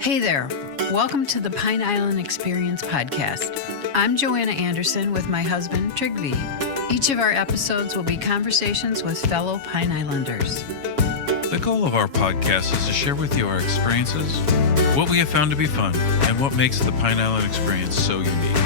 Hey there. Welcome to the Pine Island Experience podcast. I'm Joanna Anderson with my husband, Trygve. Each of our episodes will be conversations with fellow Pine Islanders. The goal of our podcast is to share with you our experiences, what we have found to be fun, and what makes the Pine Island experience so unique.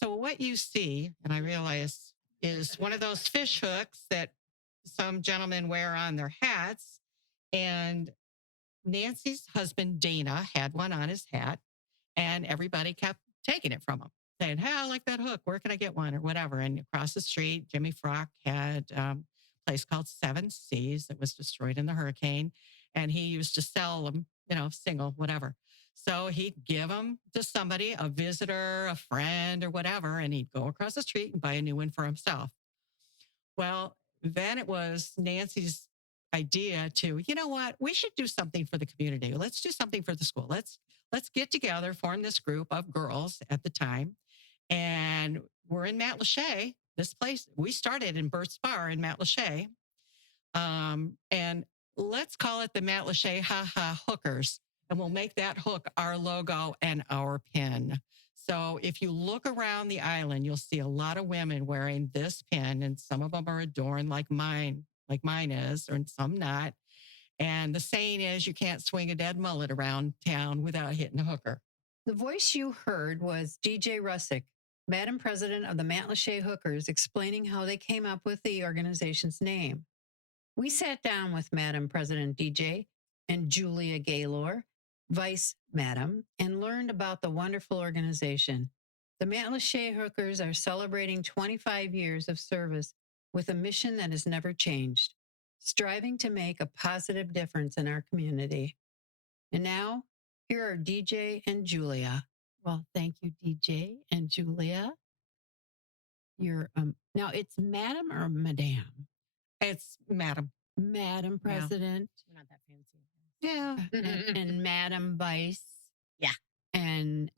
So what you see, and I realize, is one of those fish hooks that some gentlemen wear on their hats. And Nancy's husband, Dana, had one on his hat, and everybody kept taking it from him, saying, hey, I like that hook. Where can I get one or whatever? And across the street, Jimmy Frock had a place called 7Cs that was destroyed in the hurricane. And he used to sell them, single, whatever. So he'd give them to somebody, a visitor, a friend, or whatever, and he'd go across the street and buy a new one for himself. Well, then it was Nancy's idea to, you know what, we should do something for the community. Let's do something for the school. Let's get together, form this group of girls at the time. And we're in Matlacha, this place. We started in Burt's Bar in Matlacha. And let's call it the Matlacha Hookers. And we'll make that hook our logo and our pin. So if you look around the island, you'll see a lot of women wearing this pin, and some of them are adorned like mine is, or some not. And the saying is, you can't swing a dead mullet around town without hitting a hooker. The voice you heard was DJ Ruscik, Madam President of the Matlacha Hookers, explaining how they came up with the organization's name. We sat down with Madam President DJ and Julia Gaylor, Vice Madam, and learned about the wonderful organization. The Matlacha Hookers are celebrating 25 years of service with a mission that has never changed, striving to make a positive difference in our community. And now, here are DJ and Julia. Well, thank you, DJ and Julia. You're now it's Madam or Madame? It's Madam. Madam President. We're not that fancy. Yeah. and Madam Vice. Yeah. And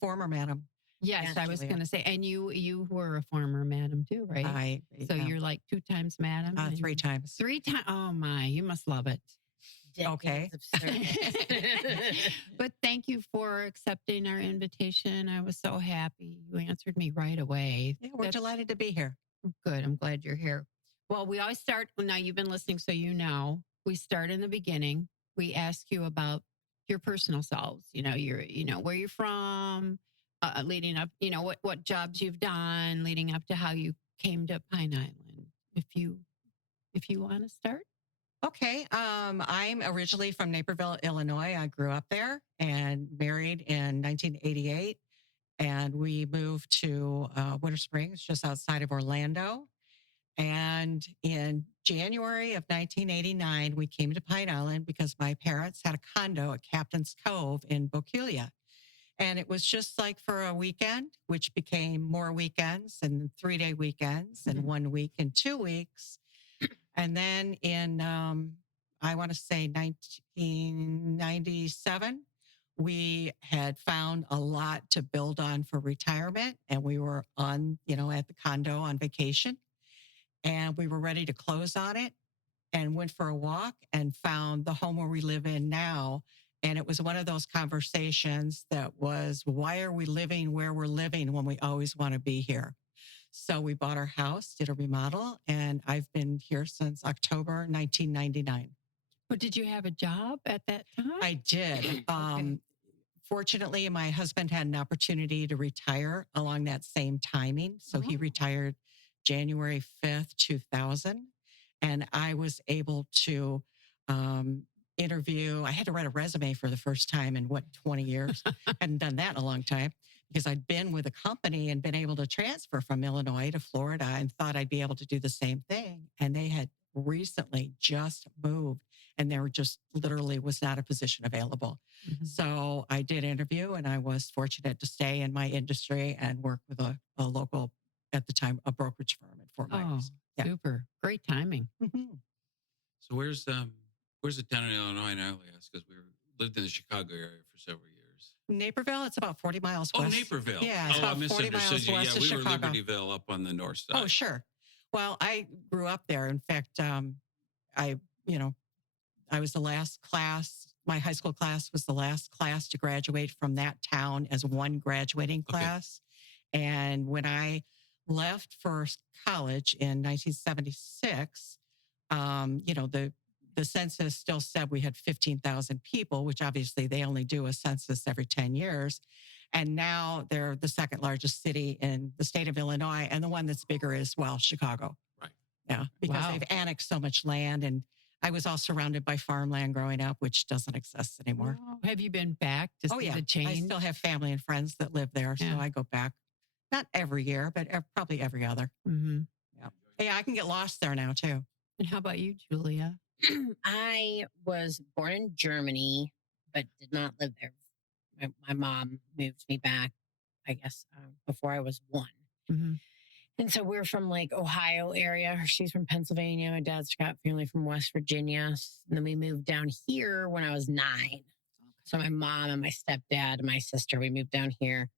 former Madam. yes, I was Julia. going to say, and you were a former Madam too, right? So you're like 2 times Madam? 3 times. 3 times. Oh my, you must love it. Okay. But thank you for accepting our invitation. I was so happy. You answered me right away. Yeah, we're delighted to be here. Good. I'm glad you're here. Well, we always start, now you've been listening, so you know, we start in the beginning. We ask you about your personal selves, where you're from, leading up, what jobs you've done, leading up to how you came to Pine Island. If you want to start. Okay. I'm originally from Naperville, Illinois. I grew up there and married in 1988. And we moved to Winter Springs, just outside of Orlando. And in January of 1989, we came to Pine Island because my parents had a condo at Captain's Cove in Bokeelia. And it was just like for a weekend, which became more weekends and 3-day weekends and 1 week and 2 weeks. And then in, I want to say 1997, we had found a lot to build on for retirement. And we were on, at the condo on vacation. And we were ready to close on it and went for a walk and found the home where we live in now. And it was one of those conversations that was, why are we living where we're living when we always want to be here? So we bought our house, did a remodel, and I've been here since October 1999. But did you have a job at that time? I did. Okay. Fortunately, my husband had an opportunity to retire along that same timing. So he retired January 5th, 2000. And I was able to interview. I had to write a resume for the first time in 20 years. Hadn't done that in a long time because I'd been with a company and been able to transfer from Illinois to Florida and thought I'd be able to do the same thing. And they had recently just moved and there just literally was not a position available. Mm-hmm. So I did interview and I was fortunate to stay in my industry and work with a local, at the time, a brokerage firm in Fort Myers. Yeah. Super. Great timing. Mm-hmm. So where's it down in Illinois now, I ask, because we lived in the Chicago area for several years. Naperville. It's about 40 miles Oh, west. Naperville. Yeah, it's I about 40 miles misunderstood you. west Yeah, of we were Chicago. Libertyville up on the north side. Oh, sure. Well, I grew up there. In fact, I, you know, I was the last class. My high school class was the last class to graduate from that town as one graduating class. And when I left for college in 1976, the census still said we had 15,000 people, which obviously they only do a census every 10 years. And now they're the second largest city in the state of Illinois. And the one that's bigger is, well, Chicago. Right. Yeah, because Wow. they've annexed so much land. And I was all surrounded by farmland growing up, which doesn't exist anymore. Wow. Have you been back to see the I change? still have family and friends that live there. Yeah. So I go back, not every year, but probably every other. Mm-hmm. Yeah, I can get lost there now too. And how about you, Julia? I was born in Germany, but did not live there. My mom moved me back, I guess, before I was 1. Mm-hmm. And so we're from like Ohio area. She's from Pennsylvania. My dad's got family from West Virginia. And then we moved down here when I was 9. So my mom and my stepdad and my sister, we moved down here.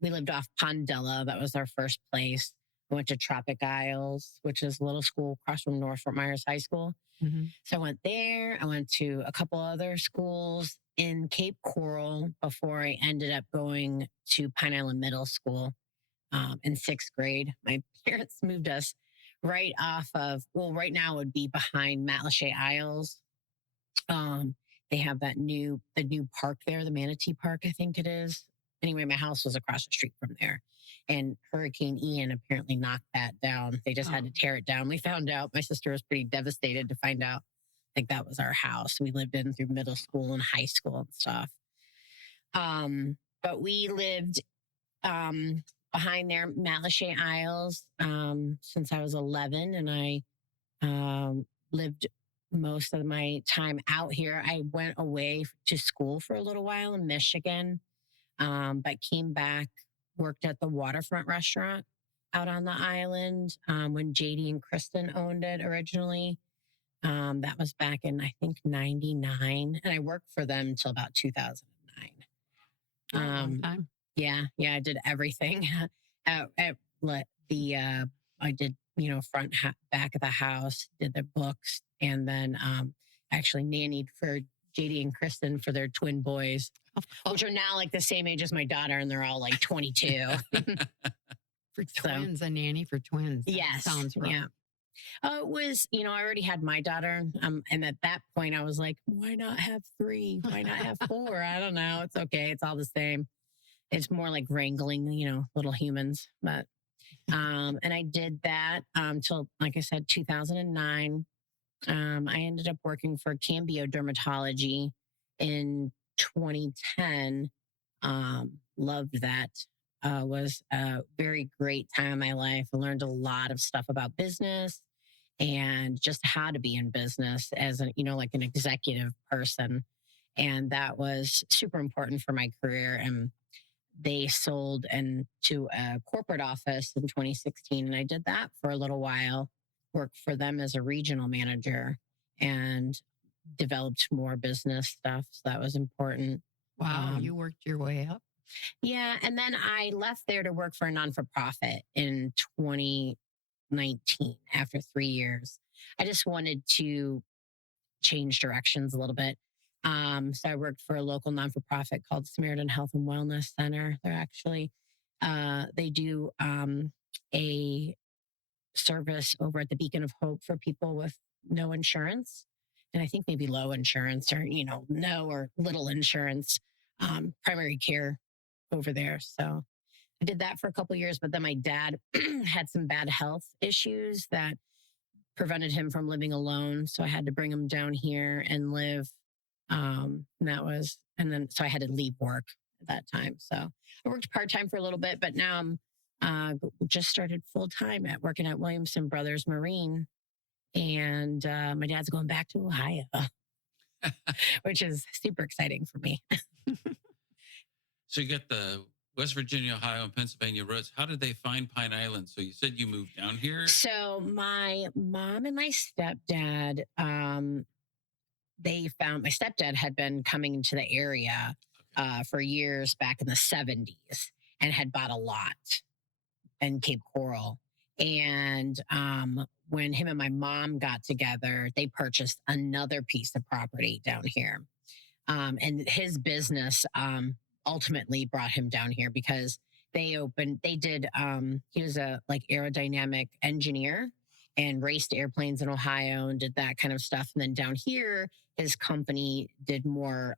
We lived off Pondella. That was our first place. I went to Tropic Isles, which is a little school across from North Fort Myers High School. Mm-hmm. So I went there. I went to a couple other schools in Cape Coral before I ended up going to Pine Island Middle School in 6th grade. My parents moved us right off of, well, right now it would be behind Matlacha Isles. They have the new park there, the Manatee Park, I think it is. Anyway, my house was across the street from there. And Hurricane Ian apparently knocked that down. They just had to tear it down. We found out, my sister was pretty devastated to find out, like that was our house. We lived in through middle school and high school and stuff. But we lived behind there, Matlacha Isles, since I was 11. And I lived most of my time out here. I went away to school for a little while in Michigan, but came back, worked at the Waterfront restaurant out on the island when JD and Kristen owned it originally. That was back in, I think, 99. And I worked for them until about 2009. Long time. Yeah, I did everything. I did, front, back of the house, did the books, and then actually nannied for JD and Kristen for their twin boys, which are now like the same age as my daughter, and they're all like 22. For twins, a nanny for twins. That Yes. sounds rough. Yeah. It was, I already had my daughter. And at that point I was like, why not have 3? Why not have 4? I don't know. It's okay. It's all the same. It's more like wrangling, little humans. But, and I did that till, like I said, 2009. I ended up working for Cambio Dermatology in 2010. Loved that. Was a very great time in my life. I learned a lot of stuff about business and just how to be in business as like an executive person. And that was super important for my career. And they sold to a corporate office in 2016. And I did that for a little while, worked for them as a regional manager and developed more business stuff. So that was important. Wow, you worked your way up. Yeah. And then I left there to work for a non-for-profit in 2019 after 3 years. I just wanted to change directions a little bit. So I worked for a local non-for-profit called Samaritan Health and Wellness Center. They're actually, they do a service over at the Beacon of Hope for people with no insurance. And I think maybe low insurance or, no or little insurance, primary care over there. So I did that for a couple of years, but then my dad had some bad health issues that prevented him from living alone. So I had to bring him down here and live. So I had to leave work at that time. So I worked part-time for a little bit, but now I'm just started full-time working at Williamson Brothers Marine. And my dad's going back to Ohio, which is super exciting for me. So you got the West Virginia, Ohio, and Pennsylvania roots. How did they find Pine Island? So you said you moved down here? So my mom and my stepdad, my stepdad had been coming into the area for years back in the 70s and had bought a lot in Cape Coral. And when him and my mom got together, they purchased another piece of property down here. And his business ultimately brought him down here because he was a like aerodynamic engineer and raced airplanes in Ohio and did that kind of stuff. And then down here, his company did more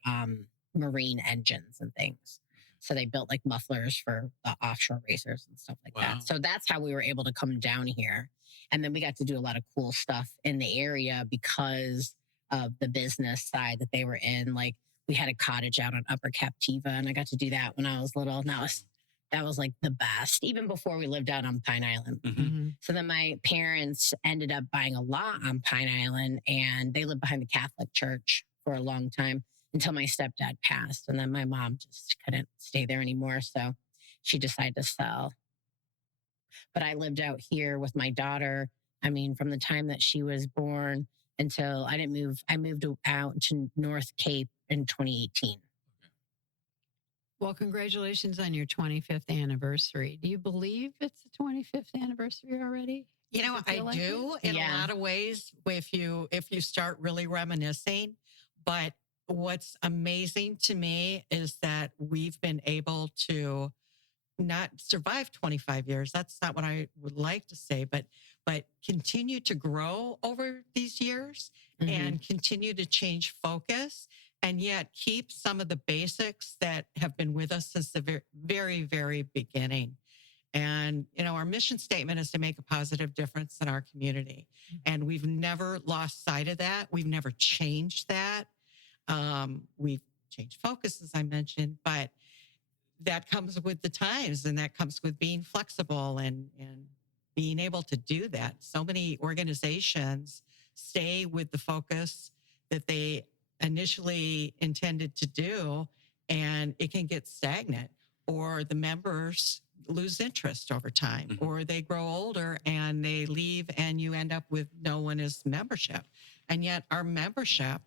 marine engines and things. So they built like mufflers for the offshore racers and stuff like Wow. that. So that's how we were able to come down here. And then we got to do a lot of cool stuff in the area because of the business side that they were in. Like we had a cottage out on Upper Captiva, and I got to do that when I was little. And that was like the best, even before we lived out on Pine Island. Mm-hmm. So then my parents ended up buying a lot on Pine Island, and they lived behind the Catholic church for a long time until my stepdad passed. And then my mom just couldn't stay there anymore. So she decided to sell. But I lived out here with my daughter. I mean, from the time that she was born until I didn't move, I moved out to North Cape in 2018. Well, congratulations on your 25th anniversary. Do you believe it's the 25th anniversary already? You know, Does it I feel like do in Yeah. a lot of ways if you start really reminiscing. But what's amazing to me is that we've been able to not survive 25 years. That's not what I would like to say, but continue to grow over these years and continue to change focus, and yet keep some of the basics that have been with us since the very, very beginning. And, you know, our mission statement is to make a positive difference in our community. And we've never lost sight of that. We've never changed that. We've changed focus, as I mentioned, but that comes with the times, and that comes with being flexible and being able to do that. So many organizations stay with the focus that they initially intended to do, and it can get stagnant, or the members lose interest over time, or they grow older and they leave, and you end up with no one as membership. And yet our membership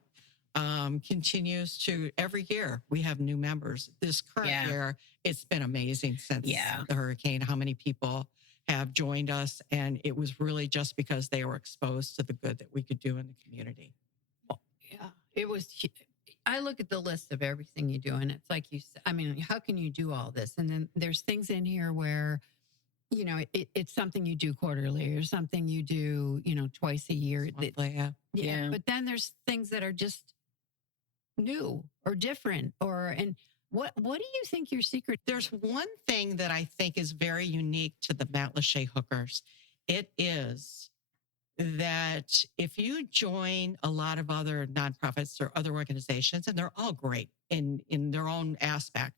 continues to, every year we have new members. This current year, it's been amazing since the hurricane, how many people have joined us. And it was really just because they were exposed to the good that we could do in the community. Yeah, it was. I look at the list of everything you do, and it's like you said, I mean, how can you do all this? And then there's things in here where, you know, it's something you do quarterly or something you do, you know, twice a year. Yeah. But then there's things that are just new or different, and what do you think your secret? There's one thing that I think is very unique to the Matlacha Hookers. It is that if you join a lot of other nonprofits or other organizations, and they're all great in their own aspect,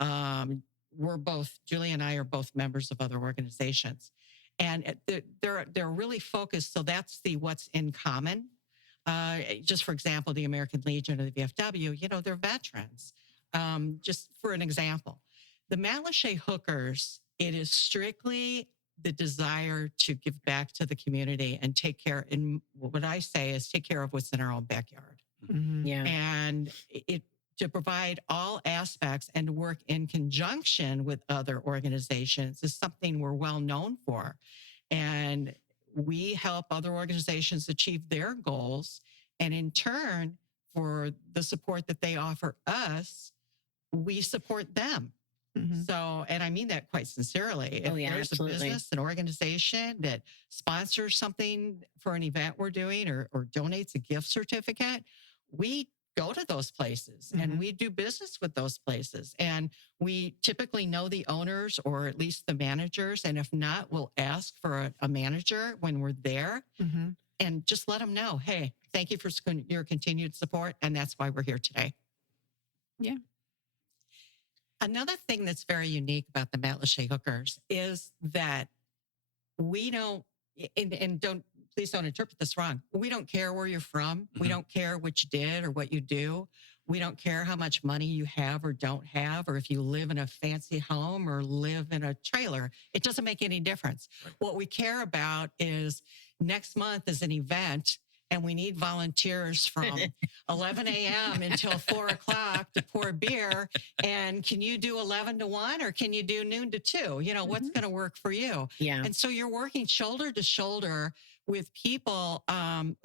Julie and I are both members of other organizations, and they're really focused. So that's the what's in common. Just for example, the American Legion or the VFW, you know, they're veterans. Just for an example, the Matlacha Hookers, it is strictly the desire to give back to the community and take care. And what I say is take care of what's in our own backyard. Mm-hmm. Yeah. And to provide all aspects and to work in conjunction with other organizations is something we're well known for. And we help other organizations achieve their goals. And in turn, for the support that they offer us, we support them. Mm-hmm. So, and I mean that quite sincerely. If there's absolutely. a business, an organization that sponsors something for an event we're doing or donates a gift certificate, we go to those places and we do business with those places. And we typically know the owners or at least the managers. And if not, we'll ask for a manager when we're there and just let them know, hey, thank you for your continued support. And that's why we're here today. Yeah. Another thing that's very unique about the Matlacha Hookers is that we don't, and please don't interpret this wrong. We don't care where you're from. We don't care what you did or what you do. We don't care how much money you have or don't have, or if you live in a fancy home or live in a trailer. It doesn't make any difference. What we care about is next month is an event and we need volunteers from 11 a.m. until 4 o'clock to pour beer. And can you do 11 to 1 or can you do noon to 2? You know, what's going to work for you? Yeah. And so you're working shoulder to shoulder with people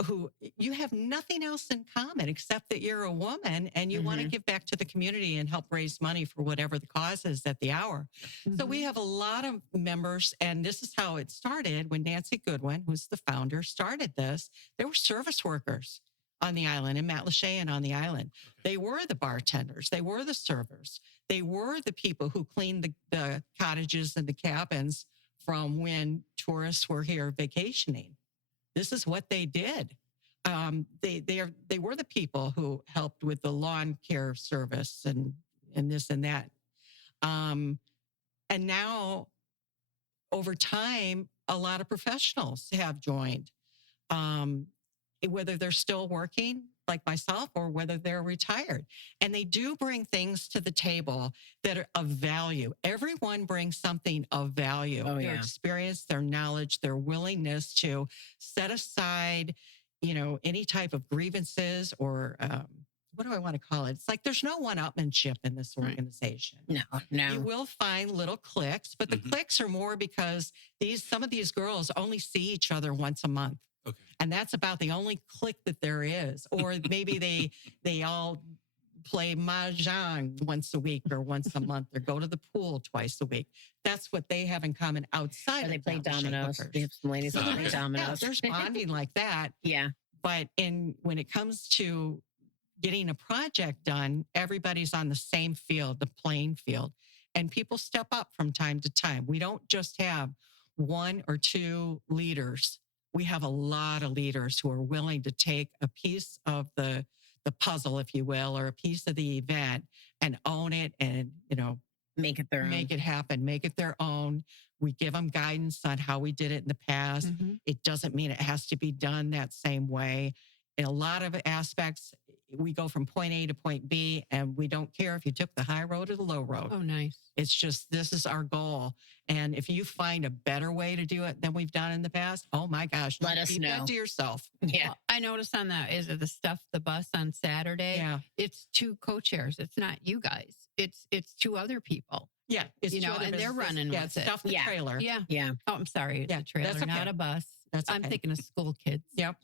who you have nothing else in common except that you're a woman and you want to give back to the community and help raise money for whatever the cause is at the hour. So we have a lot of members, and this is how it started when Nancy Goodwin, who's the founder, started this. There were service workers on the island, in Matlacha and on the island. They were the bartenders. They were the servers. They were the people who cleaned the cottages and the cabins from when tourists were here vacationing. This is what they did. They were the people who helped with the lawn care service and this and that. And now, over time, a lot of professionals have joined, whether they're still working like myself or whether they're retired. And they do bring things to the table that are of value. Everyone brings something of value. Oh, their yeah. experience, their knowledge, their willingness to set aside, you know, any type of grievances or what do I want to call it? It's like there's no one-upmanship in this organization. No. You will find little cliques, but the cliques are more because some of these girls only see each other once a month. Okay. And that's about the only clique that there is. Or maybe they all play mahjong once a week or once a month or go to the pool twice a week. That's what they have in common outside Or they of play Matlacha dominoes. Hookers. We have some ladies that play Yeah, dominoes. there's bonding like that. Yeah. But when it comes to getting a project done, everybody's on the same field, the playing field. And people step up from time to time. We don't just have one or two leaders. We have a lot of leaders who are willing to take a piece of the puzzle, if you will, or a piece of the event and own it and, you know, Make it their own. make it happen, make it their own. We give them guidance on how we did it in the past. It doesn't mean it has to be done that same way. In a lot of aspects, we go from point A to point B, and we don't care if you took the high road or the low road. Oh, nice. It's just, this is our goal. And if you find a better way to do it than we've done in the past, oh my gosh, Let don't us keep know. that to yourself. Yeah. Well, I noticed on the stuff, the bus on Saturday, Yeah. it's 2 co-chairs. It's not you guys. It's 2 other people. Yeah. It's You know, two other and they're businesses. running Yeah, with it's it. stuff the Yeah. trailer. Yeah. Yeah. Oh, I'm sorry. It's Yeah, a trailer, that's okay. not a bus. That's I'm okay. thinking of school kids. Yep.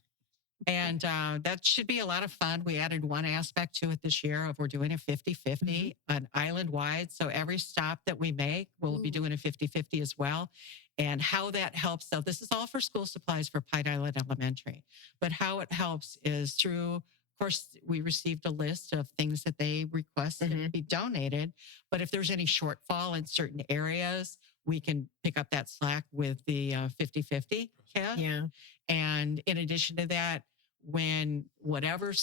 And that should be a lot of fun. We added one aspect to it this year of we're doing a 50-50 an island wide. So every stop that we make, we'll be doing a 50-50 as well. And how that helps. So this is all for school supplies for Pine Island Elementary. But how it helps is through, of course, we received a list of things that they requested to be donated. But if there's any shortfall in certain areas, we can pick up that slack with the 50-50 cash. Yeah. And in addition to that, when whatever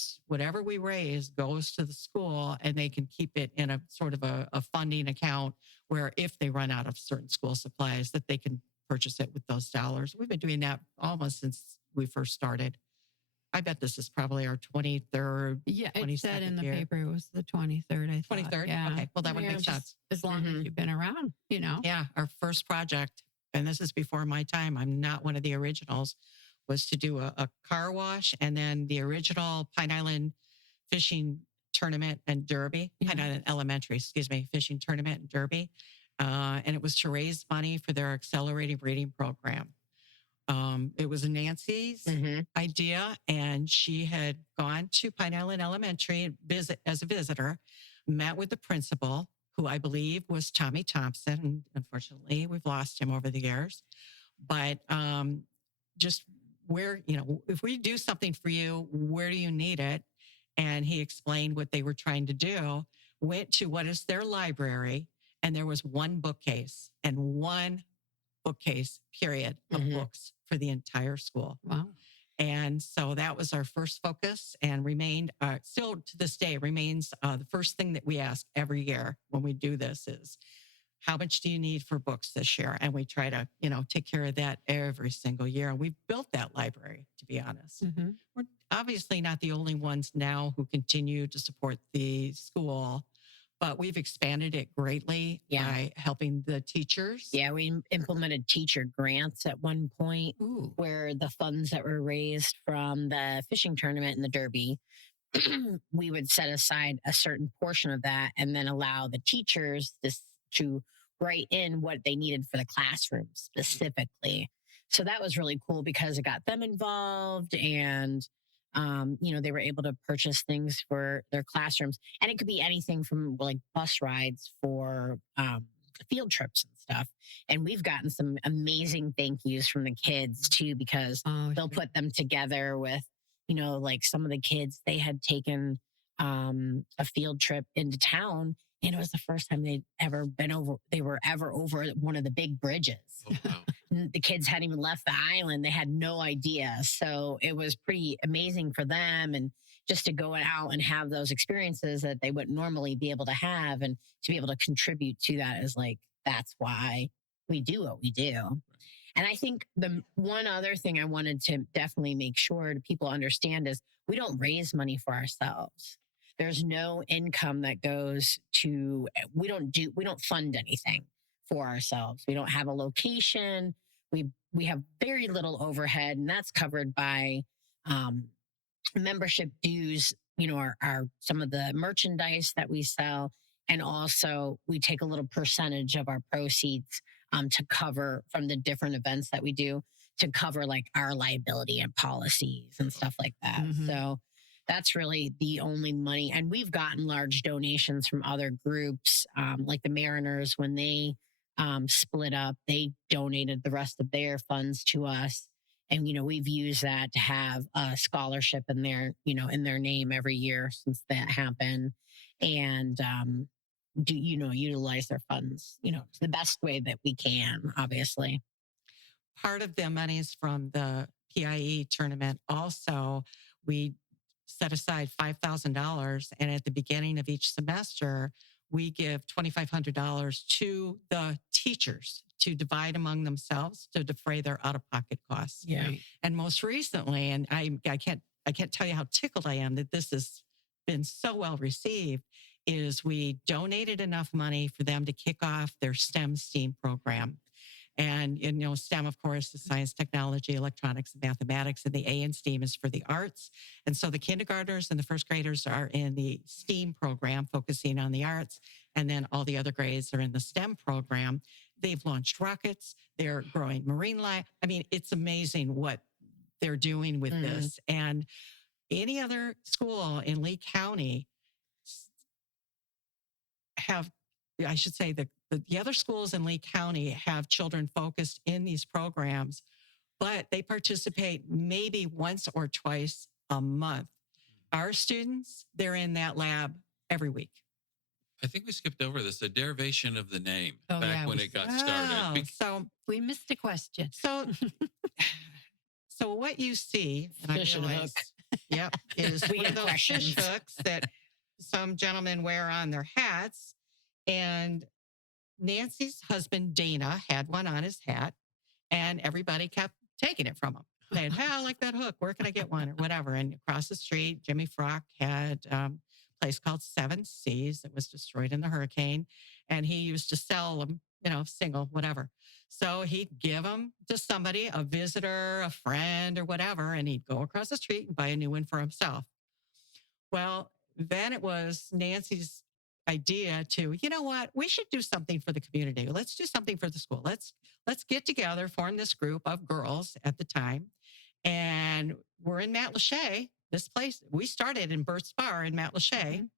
we raise goes to the school, and they can keep it in a sort of a funding account where if they run out of certain school supplies, that they can purchase it with those dollars. We've been doing that almost since we first started. I bet this is probably our 23rd. Yeah, it said 22nd in the year. paper it was the 23rd, I thought. 23rd? Yeah. Okay. Well, that would Yeah, make just sense. As long as you've been around, you know. Yeah. Our first project, and this is before my time, I'm not one of the originals, was to do a car wash, and then the original Pine Island fishing tournament and derby, Pine Island Elementary, fishing tournament and derby. And it was to raise money for their accelerated reading program. It was Nancy's idea, and she had gone to Pine Island Elementary as a visitor, met with the principal, who I believe was Tommy Thompson. And unfortunately, we've lost him over the years. But just where, you know, if we do something for you, where do you need it? And he explained what they were trying to do, went to what is their library, and there was one bookcase and one bookcase, period, of books for the entire school. Wow. And so that was our first focus, and remained, still to this day, remains the first thing that we ask every year when we do this is, how much do you need for books this year? And we try to, you know, take care of that every single year. And we've built that library, to be honest. We're obviously not the only ones now who continue to support the school, but we've expanded it greatly by helping the teachers. Yeah, we implemented teacher grants at one point where the funds that were raised from the fishing tournament and the derby, we would set aside a certain portion of that and then allow the teachers to write in what they needed for the classroom specifically. So that was really cool because it got them involved and they were able to purchase things for their classrooms. And it could be anything from like bus rides for field trips and stuff. And we've gotten some amazing thank yous from the kids too, because they'll put them together with, like some of the kids, they had taken a field trip into town. And it was the first time they were ever over one of the big bridges. Oh, wow. The kids hadn't even left the island. They had no idea. So it was pretty amazing for them. And just to go out and have those experiences that they wouldn't normally be able to have and to be able to contribute to that is like, that's why we do what we do. And I think the one other thing I wanted to definitely make sure people understand is we don't raise money for ourselves. There's no income that goes to, we don't fund anything for ourselves. We don't have a location. We have very little overhead, and that's covered by membership dues, our some of the merchandise that we sell. And also we take a little percentage of our proceeds to cover from the different events that we do to cover like our liability and policies and stuff like that. Mm-hmm. So that's really the only money. And we've gotten large donations from other groups, like the Mariners, when they split up, they donated the rest of their funds to us. And, we've used that to have a scholarship in their name every year since that happened. And, utilize their funds, the best way that we can, obviously. Part of the monies from the PIE tournament, also, we set aside $5,000. And at the beginning of each semester, we give $2,500 to the teachers to divide among themselves to defray their out-of-pocket costs. Yeah. And most recently, and I can't tell you how tickled I am that this has been so well received, is we donated enough money for them to kick off their STEM program. And, STEM, of course, is science, technology, electronics, and mathematics, and the A in STEAM is for the arts. And so the kindergartners and the first graders are in the STEAM program, focusing on the arts, and then all the other grades are in the STEM program. They've launched rockets. They're growing marine life. I mean, it's amazing what they're doing with this. And any other school in Lee County the other schools in Lee County have children focused in these programs, but they participate maybe once or twice a month. Our students, they're in that lab every week. I think we skipped over this, the derivation of the name Oh, back yeah, when we- it got started. So We missed a question. So what you see, and Fish I and realize, hook. is We one of get those questions. fish hooks that some gentlemen wear on their hats. And Nancy's husband, Dana, had one on his hat, and everybody kept taking it from him, saying, hey, I like that hook. Where can I get one? Or whatever. And across the street, Jimmy Frock had a place called 7Cs that was destroyed in the hurricane. And he used to sell them, single, whatever. So he'd give them to somebody, a visitor, a friend, or whatever, and he'd go across the street and buy a new one for himself. Well, then it was Nancy's idea to, we should do something for the community. Let's do something for the school. Let's get together, form this group of girls at the time. And we're in Matlacha, this place. We started in Burt's Bar in Matlacha.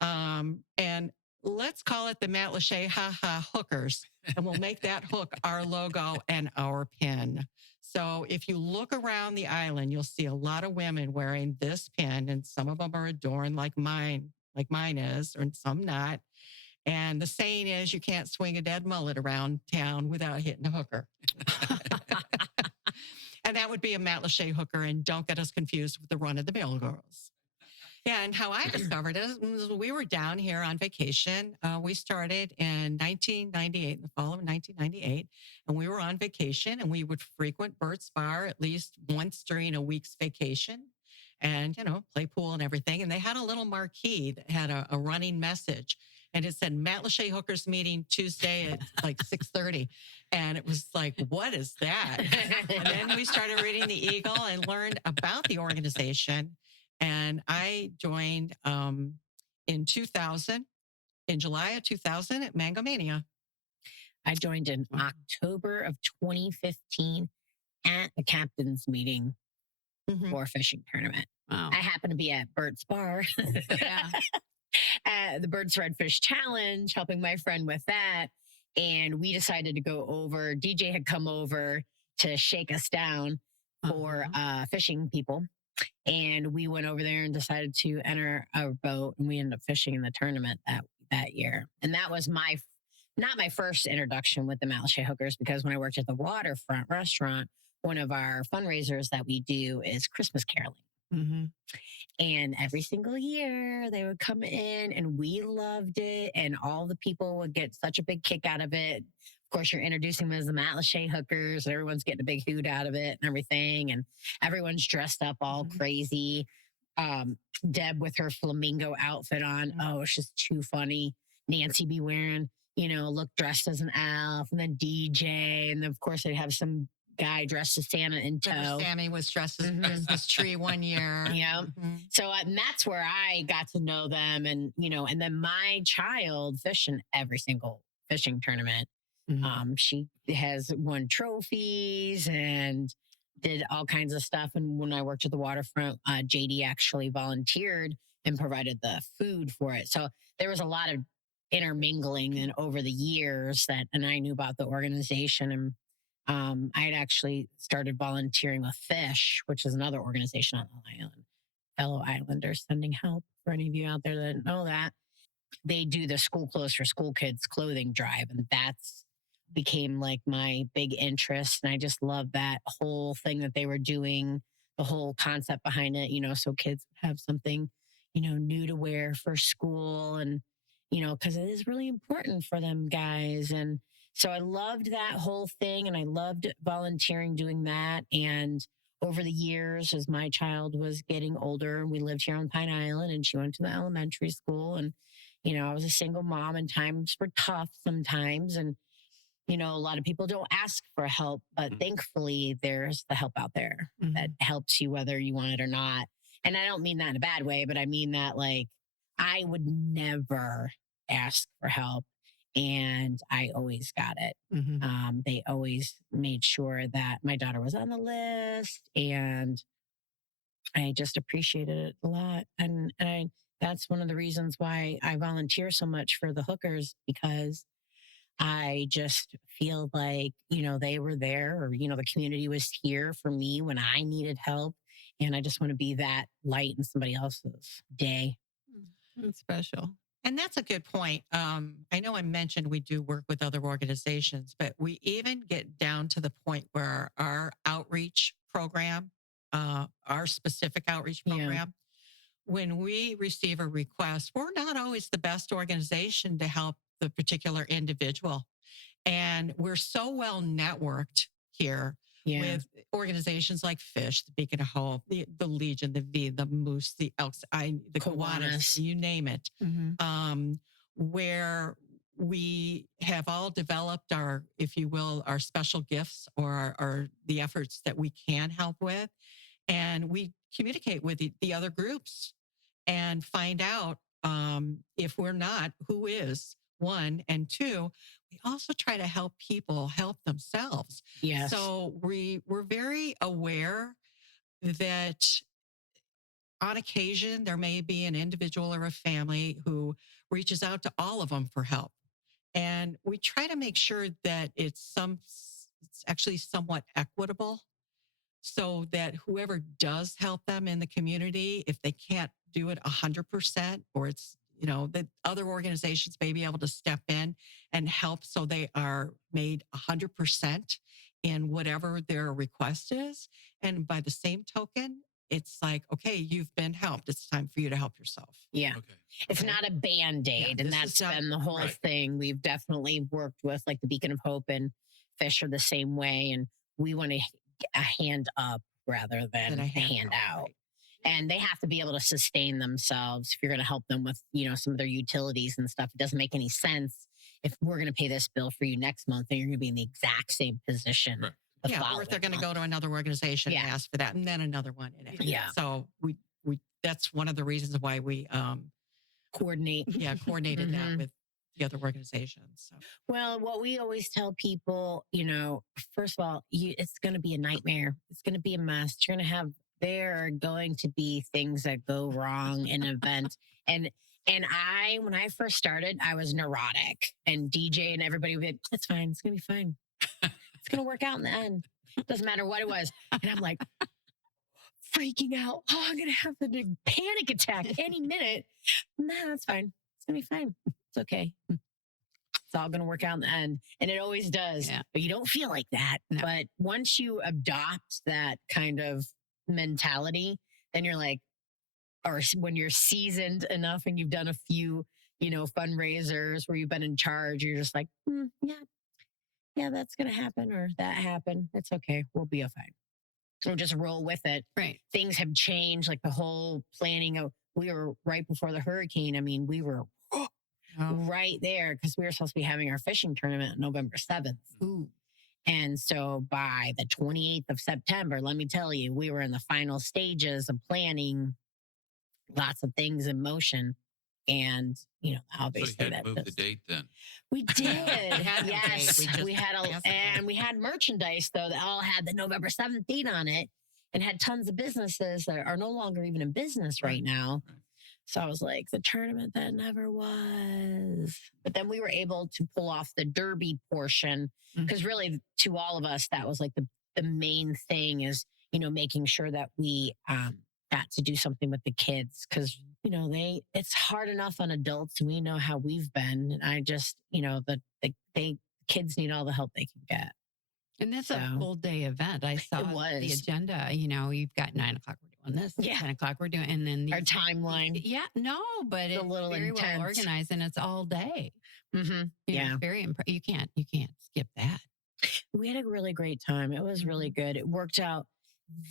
And let's call it the Matlacha Hookers. And we'll make that hook our logo and our pin. So if you look around the island, you'll see a lot of women wearing this pin, and some of them are adorned like mine is, or some not. And the saying is, you can't swing a dead mullet around town without hitting a hooker. And that would be a Matlacha hooker, and don't get us confused with the run-of-the-mill girls. Yeah, and how I discovered it was we were down here on vacation. We started in 1998, in the fall of 1998, and we were on vacation, and we would frequent Burt's Bar at least once during a week's vacation and, play pool and everything. And they had a little marquee that had a running message. and it said Matlacha Hookers meeting Tuesday at like 6:30. And it was like, what is that? And then we started reading the Eagle and learned about the organization. And I joined in 2000, in July of 2000 at Mango Mania. I joined in October of 2015 at the captain's meeting for a fishing tournament. Wow. I happened to be at Bert's bar. Yeah. At the Bert's Redfish Challenge, helping my friend with that. And we decided to go over. DJ had come over to shake us down for fishing people. And we went over there and decided to enter our boat. And we ended up fishing in the tournament that year. And that was not my first introduction with the Matlacha Hookers, because when I worked at the Waterfront restaurant, one of our fundraisers that we do is Christmas caroling. Mm-hmm. And every single year they would come in and we loved it. And all the people would get such a big kick out of it. Of course, you're introducing them as the Matlacha Hookers and everyone's getting a big hoot out of it and everything. And everyone's dressed up all crazy. Deb with her flamingo outfit on. Oh, it's just too funny. Nancy be wearing, look dressed as an elf, and then DJ. And then of course they'd have some guy dressed as Santa in tow. Sammy was dressed as a Christmas tree one year. Yeah. So and that's where I got to know them. And, and then my child fished in every single fishing tournament. She has won trophies and did all kinds of stuff. And when I worked at the Waterfront, JD actually volunteered and provided the food for it. So there was a lot of intermingling and over the years and I knew about the organization. And I had actually started volunteering with Fish, which is another organization on the island. Fellow Islanders sending help for any of you out there that didn't know that. They do the school clothes for school kids clothing drive. And that's became like my big interest. And I just love that whole thing that they were doing, the whole concept behind it, so kids have something, new to wear for school. And, because it is really important for them guys. And so I loved that whole thing and I loved volunteering doing that. And over the years, as my child was getting older, we lived here on Pine Island and she went to the elementary school. And, I was a single mom and times were tough sometimes. And, a lot of people don't ask for help, but thankfully there's the help out there that helps you whether you want it or not. And I don't mean that in a bad way, but I mean that like I would never ask for help. And I always got it. They always made sure that my daughter was on the list, and I just appreciated it a lot. And that's one of the reasons why I volunteer so much for the hookers, because I just feel like, they were there, or, the community was here for me when I needed help. And I just want to be that light in somebody else's day. That's special. And that's a good point. I know I mentioned we do work with other organizations, but we even get down to the point where our outreach program, our specific outreach program, when we receive a request, we're not always the best organization to help the particular individual. And we're so well networked here with organizations like Fish, the Beacon of Hope, the Legion, the V, the Moose, the Elks, the Kiwanis, you name it, where we have all developed our, if you will, our special gifts or the efforts that we can help with. And we communicate with the other groups and find out if we're not, who is, one, and two, we also try to help people help themselves. Yes. So we're very aware that on occasion, there may be an individual or a family who reaches out to all of them for help. And we try to make sure that it's actually somewhat equitable, so that whoever does help them in the community, if they can't do it 100%, or it's, that other organizations may be able to step in and help so they are made 100% in whatever their request is. And by the same token, it's like, okay, you've been helped. It's time for you to help yourself. Yeah. Okay. It's not a Band-Aid. And that's been the whole thing. We've definitely worked with like the Beacon of Hope and Fish are the same way. And we want to a hand up rather than a hand out. Right. and they have to be able to sustain themselves if you're going to help them with, some of their utilities and stuff. It doesn't make any sense if we're going to pay this bill for you next month and you're going to be in the exact same position. Right. Or if they're going to go to another organization and ask for that, and then another one. So we that's one of the reasons why we coordinated that with the other organizations. So. Well, what we always tell people, first of all, it's going to be a nightmare. It's going to be a mess. There are going to be things that go wrong in an event. And when I first started, I was neurotic, and DJ and everybody would be like, it's fine. It's going to be fine. It's going to work out in the end. Doesn't matter what it was. And I'm like freaking out. Oh, I'm going to have a big panic attack any minute. No, that's fine. It's going to be fine. It's okay. It's all going to work out in the end. And it always does. Yeah. But you don't feel like that. No. But once you adopt that kind of mentality, then you're like, or when you're seasoned enough and you've done a few, fundraisers where you've been in charge, you're just like, yeah, that's going to happen, or that happened. It's okay. We'll be fine. We'll just roll with it. Right. Things have changed, like the whole planning of, we were right before the hurricane. I mean, we were right there because we were supposed to be having our fishing tournament on November 7th. Ooh. And so by the 28th of September, let me tell you, we were in the final stages of planning, lots of things in motion. And, obviously so you had to move the date then. We did. Yes. We had merchandise though that all had the November 7th date on it, and had tons of businesses that are no longer even in business right now. Right. So I was like, the tournament that never was. But then we were able to pull off the derby portion, because really to all of us, that was like the main thing is, making sure that we got to do something with the kids, because it's hard enough on adults. We know how we've been. And I just, the kids need all the help they can get. And that's a full day event. I saw the agenda. You've got 9 o'clock, we're doing this. 10 o'clock, we're doing, and then our timeline. But it's a little very intense. Well organized, and it's all day. Mm-hmm. Very you can't skip that. We had a really great time. It was really good. It worked out.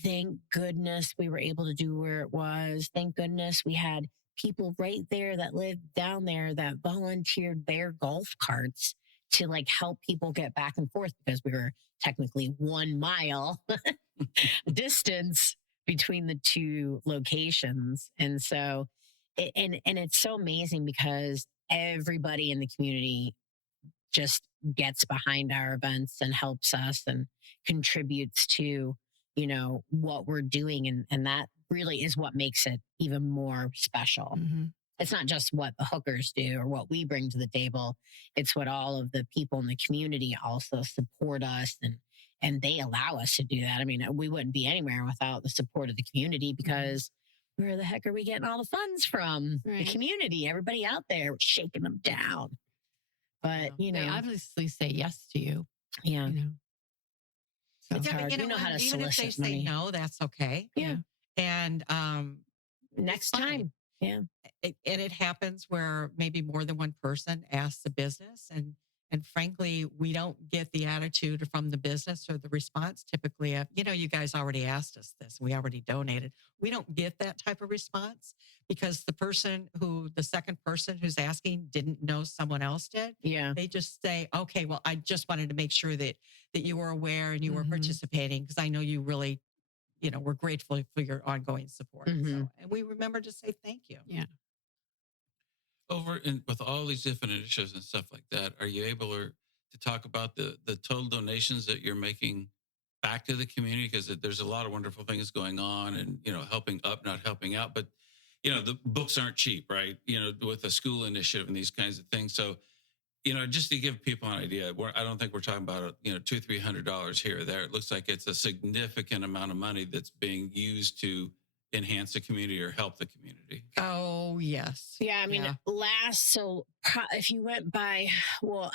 Thank goodness we were able to do where it was. Thank goodness we had people right there that lived down there that volunteered their golf carts to help people get back and forth, because we were technically 1 mile distance between the two locations. And so, it's so amazing because everybody in the community just gets behind our events and helps us and contributes to, what we're doing. And that really is what makes it even more special. Mm-hmm. It's not just what the hookers do or what we bring to the table. It's what all of the people in the community also support us, and they allow us to do that. I mean, we wouldn't be anywhere without the support of the community, because where the heck are we getting all the funds from? Right. The community, everybody out there shaking them down. But, they obviously say yes to you. Yeah. So it's hard. We know how to even if they say no, that's okay. Yeah. And next time. Yeah. It happens where maybe more than one person asks the business, and frankly, we don't get the attitude from the business or the response typically of, you guys already asked us this, we already donated. We don't get that type of response because the second person who's asking didn't know someone else did. Yeah. They just say, okay, well, I just wanted to make sure that you were aware and you were participating, because I know you really, we're grateful for your ongoing support. Mm-hmm. So, and we remember to say thank you. Yeah. With all these different initiatives and stuff like that, are you able to talk about the total donations that you're making back to the community? Because there's a lot of wonderful things going on, and helping up, not helping out. But the books aren't cheap, right? With the school initiative and these kinds of things. So just to give people an idea, I don't think we're talking about $200-300 here or there. It looks like it's a significant amount of money that's being used to enhance the community or help the community. Oh, yes. Yeah. I mean, if you went by,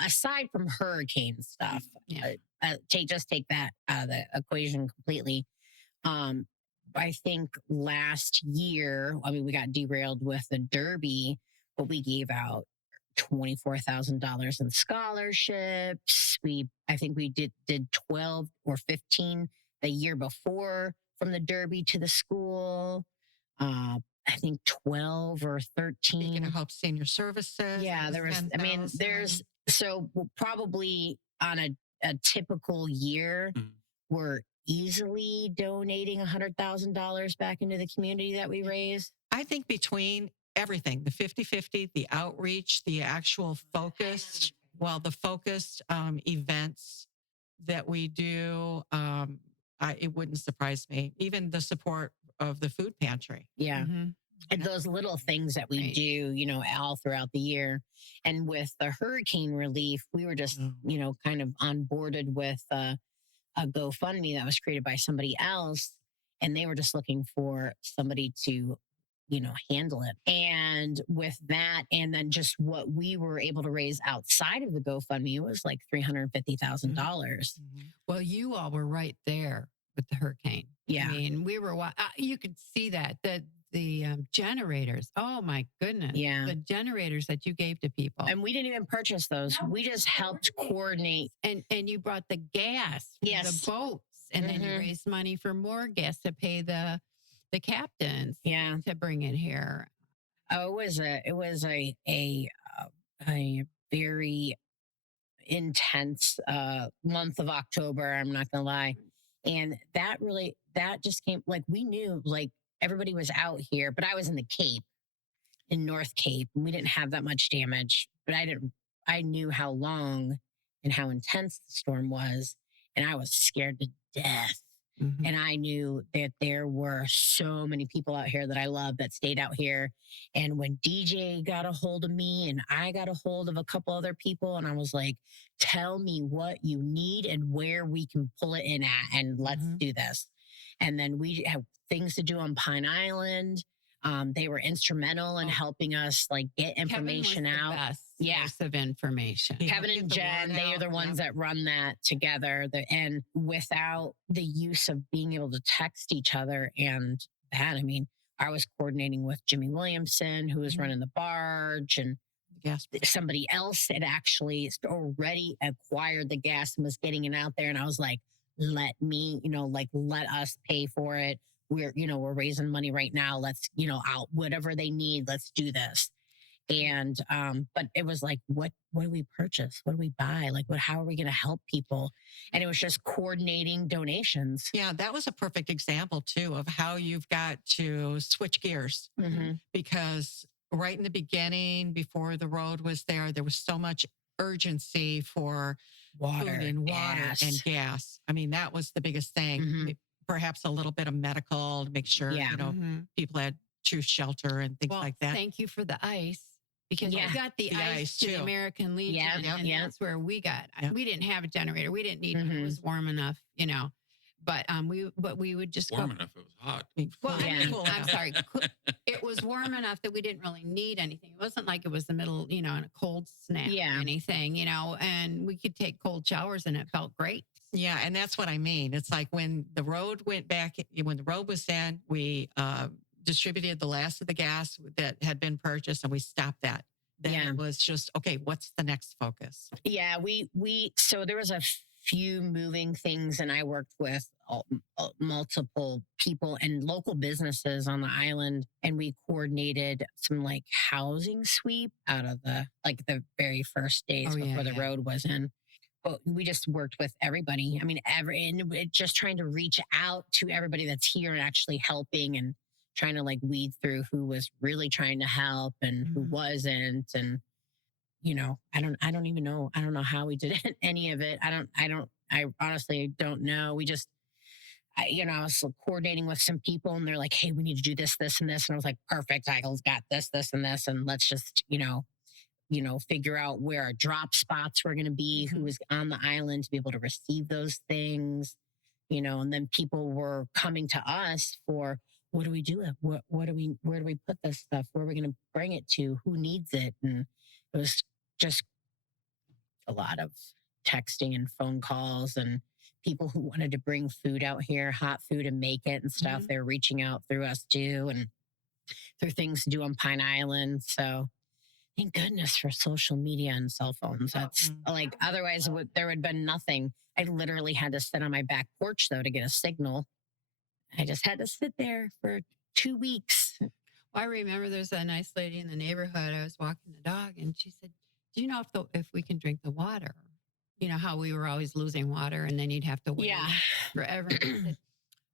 aside from hurricane stuff, just take that out of the equation completely. I think last year, we got derailed with the Derby, but we gave out $24,000 in scholarships. I think we did 12 or 15 the year before from the Derby to the school. I think 12 or Speaking 13. of Hope Senior Services. Yeah, it there was, I mean, 10,000. there's, so probably on a typical year, Mhm. we're easily donating $100,000 back into the community that we raise. I think between everything, the 50-50, the outreach, the actual focused, the focused events that we do, it wouldn't surprise me. Even the support of the food pantry. Yeah. Mhm. And those little things that we Right. do, all throughout the year. And with the hurricane relief, we were just, kind of onboarded with a GoFundMe that was created by somebody else. And they were just looking for somebody to, handle it. And with that, and then just what we were able to raise outside of the GoFundMe was like $350,000. Well, you all were right there with the hurricane. Yeah. I mean, we were, you could see that, the generators. Oh my goodness. Yeah. The generators that you gave to people. And we didn't even purchase those. We just helped coordinate. And you brought the gas, for Yes. the boats, and then you Mhm. raised money for more gas to pay the captains. Yeah. To bring it here. Oh, it was a very intense month of October. I'm not gonna lie, and that just came, like, we knew, like, everybody was out here, but I was in the Cape, in North Cape, and we didn't have that much damage. But I knew how long and how intense the storm was, and I was scared to death. Mhm. And I knew that there were so many people out here that I love that stayed out here. And when DJ got a hold of me and I got a hold of a couple other people, and I was like, tell me what you need and where we can pull it in at, and let's Mhm. do this. And then we have things to do on Pine Island. They were instrumental in Oh. helping us, like, get information Kevin was out. the best Yeah. source of information. Yeah. Kevin and Get the Jen, word they are out, the ones that run that together. And without the use of being able to text each other and that, I mean, I was coordinating with Jimmy Williamson, who was Mhm. running the barge, and Gas. somebody else had actually already acquired the gas and was getting it out there. And I was like, let me, let us pay for it. We're raising money right now. Let's, out whatever they need. Let's do this. And but it was like, what do we purchase? What do we buy? Like, how are we going to help people? And it was just coordinating donations. Yeah, that was a perfect example too of how you've got to switch gears, because right in the beginning, before the road was there was so much urgency for Water, food and water gas. and gas. I mean, that was the biggest thing. Mhm. Perhaps a little bit of medical to make sure, Yeah. Mhm. people had true shelter and things Well, like that. thank you for the ice, because Yeah. we got the ice ice, to the too. American Legion, Yeah, and yeah. that's where we got. Yeah. We didn't have a generator. We didn't need one. It Mhm. was warm enough, But we would just Warm go. enough, it was hot. Well, I Yeah. mean, Cool I'm enough. sorry. It was warm enough that we didn't really need anything. It wasn't like it was the middle, in a cold snap Yeah. or anything, and we could take cold showers and it felt great. Yeah, and that's what I mean. It's like when the road went back, when the road was in, we distributed the last of the gas that had been purchased, and we stopped that. Then Yeah. it was just, okay, what's the next focus? Yeah, so there was a few moving things, and I worked with multiple people and local businesses on the island, and we coordinated some, like, housing sweep out of the very first days Oh, yeah, before the yeah. road was in. But we just worked with everybody. I mean, just trying to reach out to everybody that's here and actually helping, and trying to, like, weed through who was really trying to help and who Mhm. wasn't. And I don't even know. I don't know how we did any of it. I honestly don't know. I was coordinating with some people, and they're like, hey, we need to do this, this, and this. And I was like, perfect. I got this, and this. And let's just, figure out where our drop spots were going to be, who Mhm. was on the island to be able to receive those things, and then people were coming to us for, what do we do? Where do we put this stuff? Where are we going to bring it to? Who needs it? And it was just a lot of texting and phone calls, and people who wanted to bring food out here, hot food, and make it and stuff. Mhm. They're reaching out through us too, and through things to do on Pine Island. So thank goodness for social media and cell phones. That's like, otherwise there would have been nothing. I literally had to sit on my back porch though to get a signal. I just had to sit there for 2 weeks. I remember there's a nice lady in the neighborhood. I was walking the dog, and she said, "Do you know if we can drink the water? You know how we were always losing water, and then you'd have to wait Yeah. forever." And I said,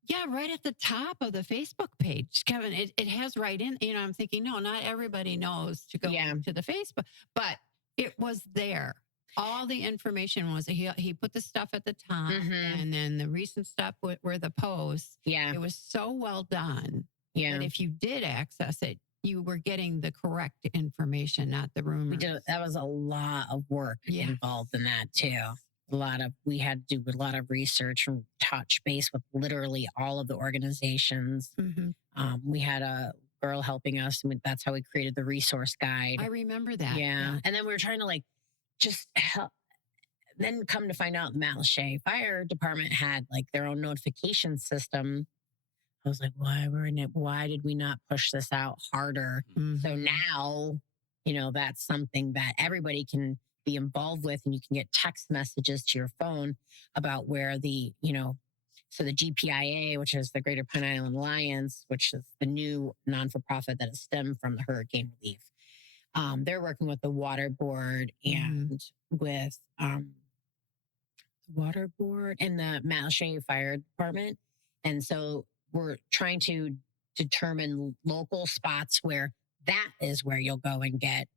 "Yeah, right at the top of the Facebook page, Kevin. It has right in." You know, I'm thinking, no, not everybody knows to go Yeah. to the Facebook, but it was there. All the information was he put the stuff at the top, Mhm. and then the recent stuff were the posts. Yeah. It was so well done. Yeah. But if you did access it, you were getting the correct information, not the rumors. That was a lot of work Yes. involved in that too. We had to do a lot of research and touch base with literally all of the organizations. Mhm. We had a girl helping us, and that's how we created the resource guide. I remember that. Yeah. And then we were trying to just help. Then come to find out the Matlacha Fire Department had their own notification system. I was like, why did we not push this out harder? Mhm. So now, that's something that everybody can be involved with, and you can get text messages to your phone about where so the GPIA, which is the Greater Pine Island Alliance, which is the new non-for-profit that is stemmed from the hurricane relief. They're working with the water board and with the water board and the Matlacha Fire Department. And so we're trying to determine local spots where that is where you'll go and get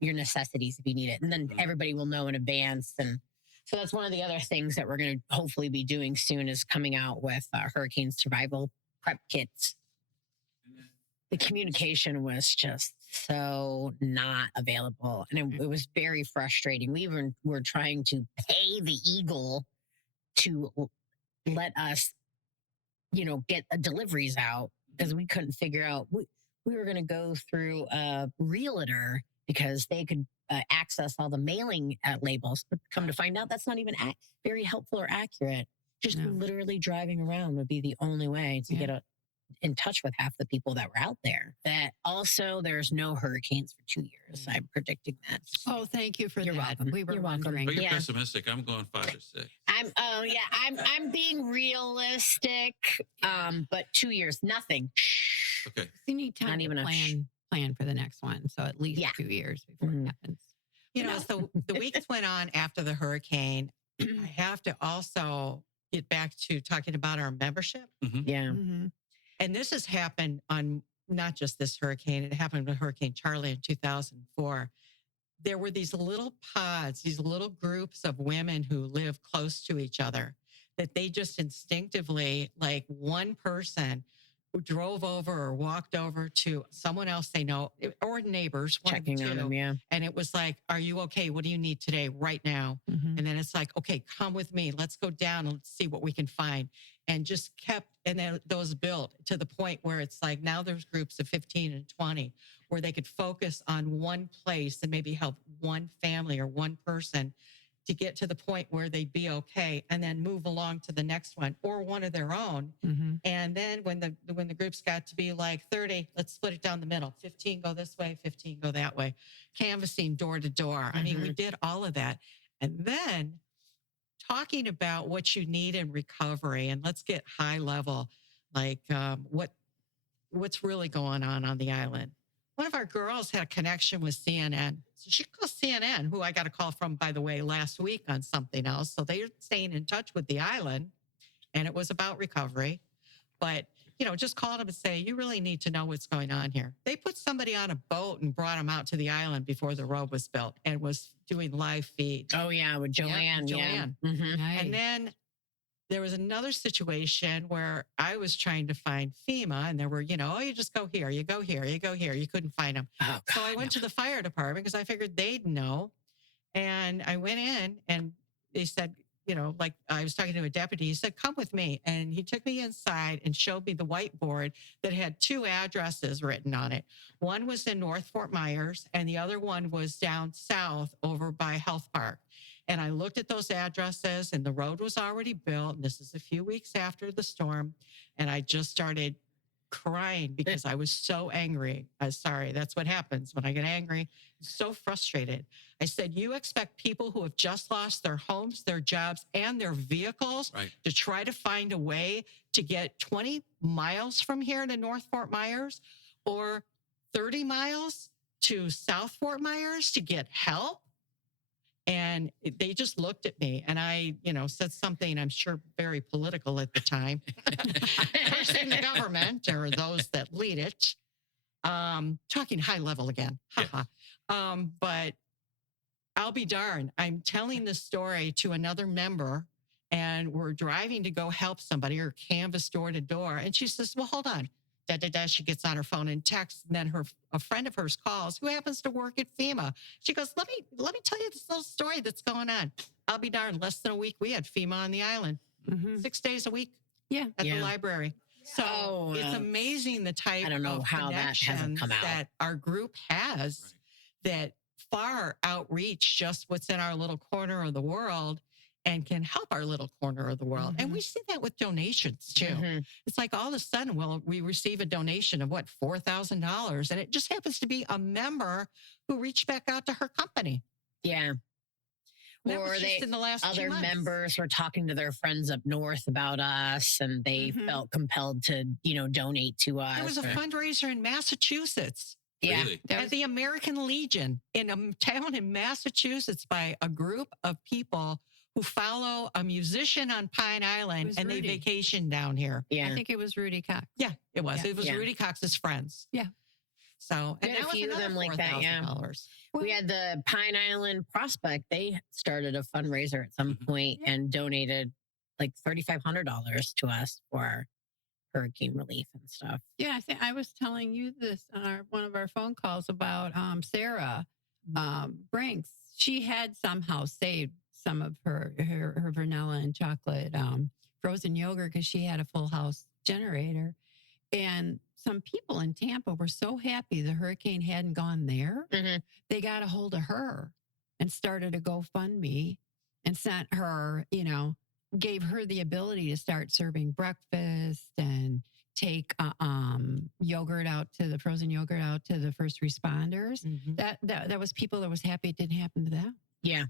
your necessities if you need it. And then everybody will know in advance. And so that's one of the other things that we're going to hopefully be doing soon, is coming out with hurricane survival prep kits. The communication was just so not available. And it was very frustrating. We even were trying to pay the Eagle to let us, get deliveries out, because we couldn't figure out. We were going to go through a realtor because they could access all the mailing labels. But come to find out, that's not even very helpful or accurate. Just literally driving around would be the only way to get in touch with half the people that were out there. That also, there's no hurricanes for 2 years. I'm predicting that. Oh, thank you for You're that. welcome. We were You're welcome. wondering. But you're pessimistic. I'm going 5 or 6. I'm being realistic. But 2 years, nothing. Okay. You need time Not even to a plan for the next one. So at least 2 years before it happens. As the weeks went on after the hurricane, I have to also get back to talking about our membership. Yeah. Mm-hmm. And this has happened on not just this hurricane, it happened with Hurricane Charlie in 2004. There were these little pods, these little groups of women who live close to each other, that they just instinctively, like one person who drove over or walked over to someone else they know, or neighbors, one of the Checking on two. them, yeah. And it was like, are you okay? What do you need today, right now? Mm-hmm. And then it's like, okay, come with me. Let's go down and let's see what we can find. And just kept, and then those built to the point where it's like, now there's groups of 15 and 20 where they could focus on one place and maybe help one family or one person to get to the point where they'd be okay, and then move along to the next one or one of their own. Mm-hmm. And then when the groups got to be like 30, let's split it down the middle. 15 go this way, 15 go that way. Canvassing door to door. I mean, we did all of that. And then talking about what you need in recovery, and let's get high level, like what's really going on the island. One of our girls had a connection with CNN. So she calls CNN, who I got a call from, by the way, last week on something else. So they're staying in touch with the island, and it was about recovery. But, just called them and say, you really need to know what's going on here. They put somebody on a boat and brought them out to the island before the road was built and was doing live feed. Oh, yeah, with Joanne. Joanne. Yeah. Mm-hmm. Nice. And then there was another situation where I was trying to find FEMA, and there were, you just go here, you go here, you go here. You couldn't find them. Oh, So I went to the fire department because I figured they'd know. And I went in, and they said, like I was talking to a deputy, he said, come with me. And he took me inside and showed me the whiteboard that had 2 addresses written on it. One was in North Fort Myers, and the other one was down south over by Health Park. And I looked at those addresses, and the road was already built. And this is a few weeks after the storm. And I just started crying because I was so angry. Sorry, that's what happens when I get angry. So frustrated. I said, you expect people who have just lost their homes, their jobs, and their vehicles to try to find a way to get 20 miles from here to North Fort Myers or 30 miles to South Fort Myers to get help? And they just looked at me, and I, said something I'm sure very political at the time. Cursing the government or those that lead it. Talking high level again. Yes. But I'll be darned. I'm telling this story to another member, and we're driving to go help somebody or canvass door to door. And she says, well, hold on. She gets on her phone and texts. And then a friend of hers calls who happens to work at FEMA. She goes, let me tell you this little story that's going on. I'll be darned. Less than a week, we had FEMA on the island. 6 days a week. At the library. So it's amazing the type of connections that our group has that far outreach just what's in our little corner of the world and can help our little corner of the world. And we see that with donations too. It's like all of a sudden, we receive a donation of $4,000, and it just happens to be a member who reached back out to her company. Yeah. Or in the last other members were talking to their friends up north about us, and they felt compelled to, donate to us. There was a fundraiser in Massachusetts. Yeah. Really? At the American Legion in a town in Massachusetts by a group of people who follow a musician on Pine Island, and they vacation down here. Yeah. I think it was Rudy Cox. Yeah, it was. It was Rudy Cox's friends. Yeah. So, and that a was few of another them like that. Yeah. $4,000. We had the Pine Island Prospect. They started a fundraiser at some point and donated like $3,500 to us for hurricane relief and stuff. Yeah, I think I was telling you this on one of our phone calls about Sarah Brinks. She had somehow saved some of her vanilla and chocolate frozen yogurt because she had a full house generator. And some people in Tampa were so happy the hurricane hadn't gone there. They got a hold of her and started a GoFundMe and sent her, gave her the ability to start serving breakfast and take yogurt out to the frozen yogurt out to the first responders. That was people that was happy it didn't happen to them. Yeah.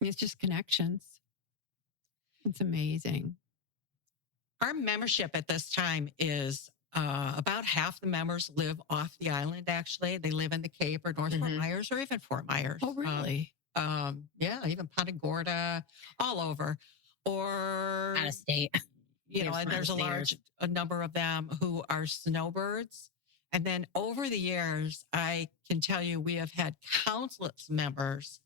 It's just connections. It's amazing. Our membership at this time is about half the members live off the island, actually. They live in the Cape or North Fort Myers or even Fort Myers. Oh, really? Yeah, even Punta Gorda, all over. Or out of state. And there's a number of them who are snowbirds. And then over the years, I can tell you we have had countless members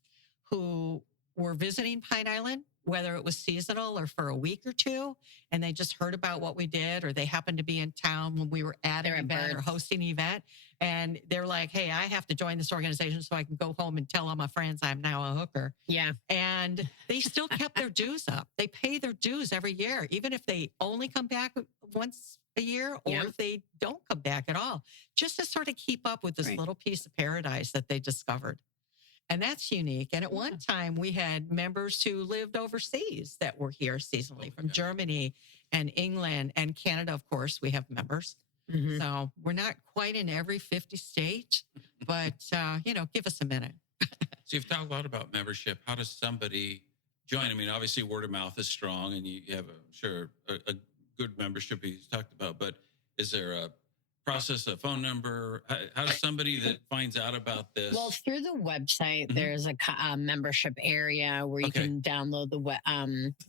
who were visiting Pine Island, whether it was seasonal or for a week or two, and they just heard about what we did, or they happened to be in town when we were at an event or hosting an event. And they're like, hey, I have to join this organization so I can go home and tell all my friends I'm now a hooker. Yeah. And they still kept their dues up. They pay their dues every year, even if they only come back once a year or if they don't come back at all, just to sort of keep up with this little piece of paradise that they discovered. And that's unique. And at one time, we had members who lived overseas that were here seasonally from Germany and England and Canada. Of course, we have members. So we're not quite in every 50 state, but, give us a minute. So you've talked a lot about membership. How does somebody join? I mean, obviously word of mouth is strong and you have, a good membership you've talked about, but is there a process, a phone number? How does somebody that finds out about this? Well, through the website, there's a membership area where you can download the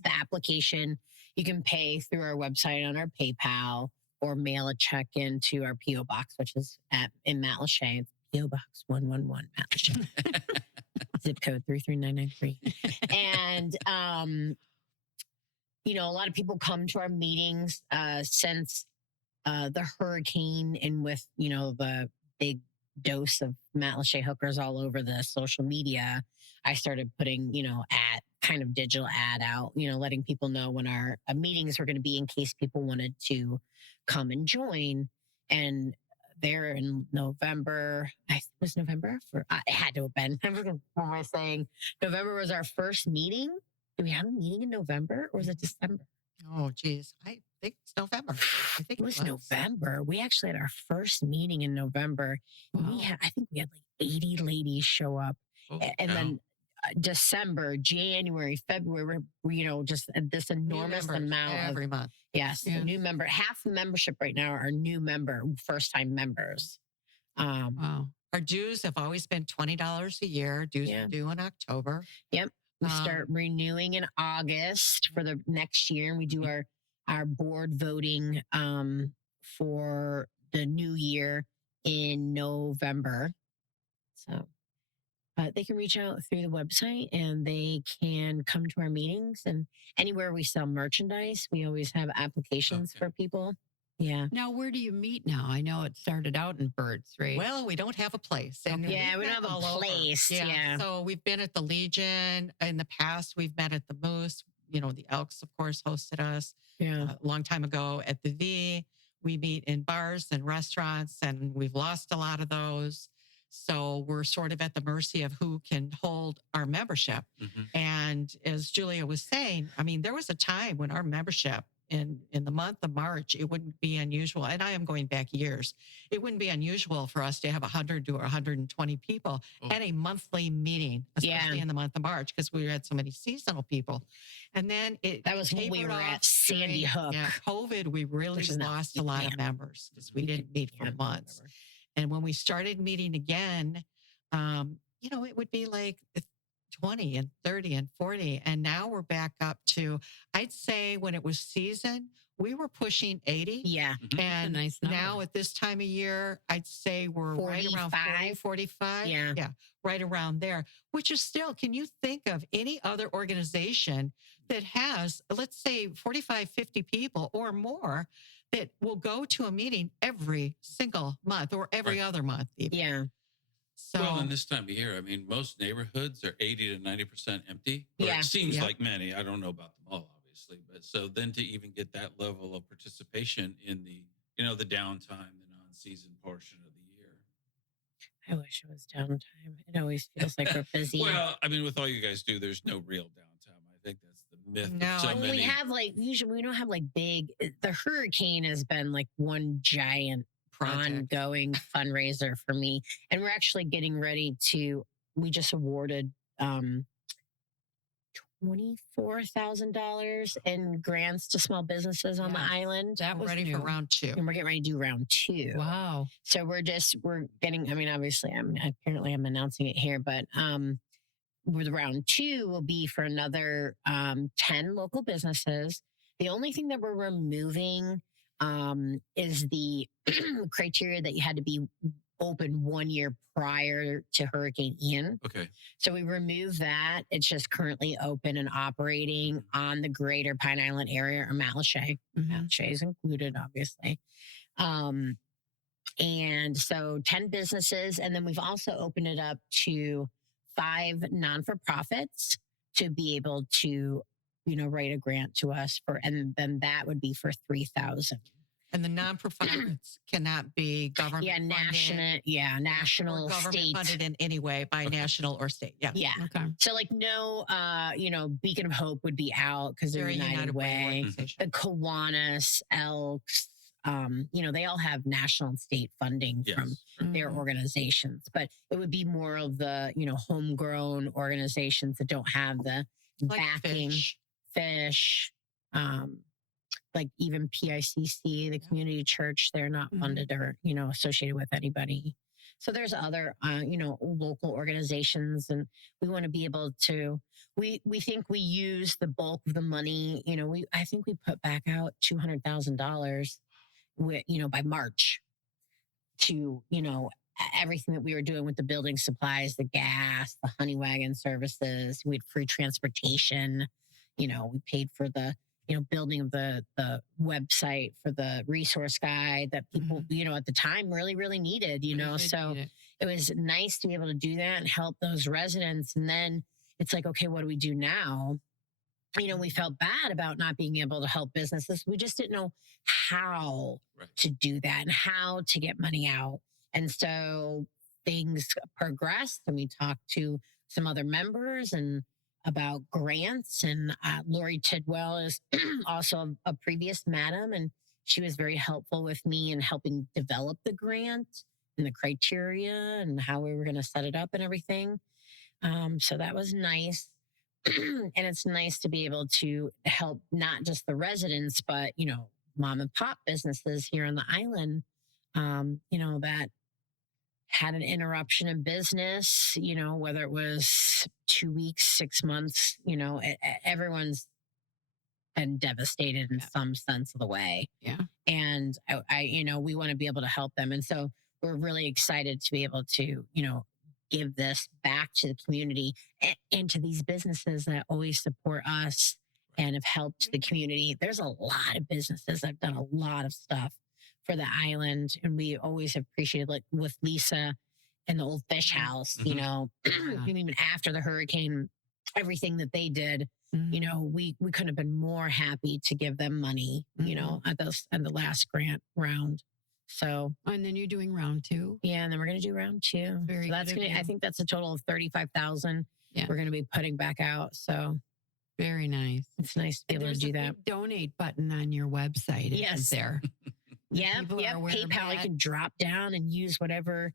application. You can pay through our website on our PayPal or mail a check into our P.O. Box, which is in Matlacha. It's P.O. Box 111 Matlacha. Zip code 33993. And, a lot of people come to our meetings since the hurricane and with, the big dose of Matlacha Hookers all over the social media. I started putting, digital ad out, letting people know when our meetings were going to be in case people wanted to come and join. And there in November, it had to have been. What am I saying? November was our first meeting. Do we have a meeting in November or was it December? Oh, geez. think it's November. I think It was November. We actually had our first meeting in November. Wow. I think we had like 80 ladies show up. Holy And cow. then December, January, February, just this New enormous members amount of, every month. yes, Yes. new member. Half the membership right now are new first time members. Wow. Our dues have always been $20 a year. Dues Yeah. are due in October. Yep. We Um, start renewing in August for the next year, and we do our board voting for the new year in November. So they can reach out through the website, and they can come to our meetings. And anywhere we sell merchandise, we always have applications Okay. for people. Yeah. Now, where do you meet now? I know it started out in Birds, right? Well, we don't have a place. And Okay. Yeah, we've we don't met have a all over. place, yeah. So we've been at the Legion. In the past, we've met at the Moose. The Elks, of course, hosted us Yeah. a long time ago at the V. We meet in bars and restaurants, and we've lost a lot of those. So we're sort of at the mercy of who can hold our membership. Mhm. And as Julia was saying, I mean, there was a time when our membership in the month of March, it wouldn't be unusual. And I am going back years. It wouldn't be unusual for us to have 100 to 120 people Oh. at a monthly meeting, especially Yeah. in the month of March, because we had so many seasonal people. And then That was when we tapered were off at Sandy during- Hook. Yeah, COVID, we really Which is not- lost a lot yeah. of members because we didn't meet for Yeah, months. whatever. And when we started meeting again, it would be like 20 and 30 and 40. And now we're back up to, I'd say when it was season, we were pushing 80. Yeah. That's a And nice number. now at this time of year, I'd say we're right around 40, 45. 45. Yeah. Right around there, which is still, can you think of any other organization that has, let's say 45, 50 people or more that will go to a meeting every single month or every Right. other month even? Yeah. So Well, in this time of year, I mean, most neighborhoods are 80 to 90% empty. Or Yeah. It seems Yeah. like many. I don't know about them all, obviously. But so then to even get that level of participation in the downtime, the non-season portion of the year. I wish it was downtime. It always feels like we're busy. Well, I mean, with all you guys do, there's no real downtime. I think that's the myth No, of so and Well, many. we have usually we don't have big. The hurricane has been like one giant project. ongoing fundraiser for me, and we're actually getting ready to. We just awarded $24,000 in grants to small businesses on the Yes. island, That was ready new. for round 2. and we're getting ready to do round 2. Wow. So we're getting. I mean, obviously, I'm announcing it here, but with round 2 will be for another 10 local businesses. The only thing that we're removing is the criteria that you had to be open 1 year prior to Hurricane Ian. Okay. So we removed that. It's just currently open and operating on the greater Pine Island area or Matlacha. Mhm. Matlacha is included, obviously. And so 10 businesses. And then we've also opened it up to 5 non-for-profits to be able to, write a grant to us and then that would be for 3,000. And the non-profits cannot be government funded national, or government state. funded in any way by Okay. national or state. Yeah. Yeah. Okay. So no, Beacon of Hope would be out because they're They're a United Way. organization. The Kiwanis, Elks, they all have national and state funding from Yes. their Mhm. organizations, but it would be more of the, homegrown organizations that don't have the Like backing. Fish, like even PICC, the community church, they're not Mhm. funded or, associated with anybody. So there's other, local organizations, and we want to be able to, we think we use the bulk of the money. I think we put back out $200,000 by March to, everything that we were doing with the building supplies, the gas, the honey wagon services. We had free transportation. We paid for the, building of the website for the resource guide that people, at the time really, really needed, They so need it. it was nice to be able to do that and help those residents. And then it's like, okay, what do we do now? We felt bad about not being able to help businesses. We just didn't know how Right. to do that and how to get money out. And so things progressed, and we talked to some other members, and about grants. And Lori Tidwell is also a previous madam, and she was very helpful with me in helping develop the grant and the criteria and how we were going to set it up and everything. So that was nice. And it's nice to be able to help not just the residents, but, mom and pop businesses here on the island, that had an interruption in business, whether it was 2 weeks, 6 months, everyone's been devastated in some sense of the way. Yeah. And we want to be able to help them. And so we're really excited to be able to, give this back to the community and to these businesses that always support us and have helped the community. There's a lot of businesses that have done a lot of stuff for the island. And we always appreciated, like with Lisa and the old fish house, even after the hurricane, everything that they did, we couldn't have been more happy to give them money, at the last grant round. So, and then you're doing round 2. Yeah, and then we're going to do round 2. Very so that's good of going to, you. I think that's a total of 35,000. Yeah. We're going to be putting back out. So Very nice. it's nice to be able to do that. There's a donate button on your website. Yes. Isn't there? Yeah. People are aware of PayPal, you that. can drop down and use whatever,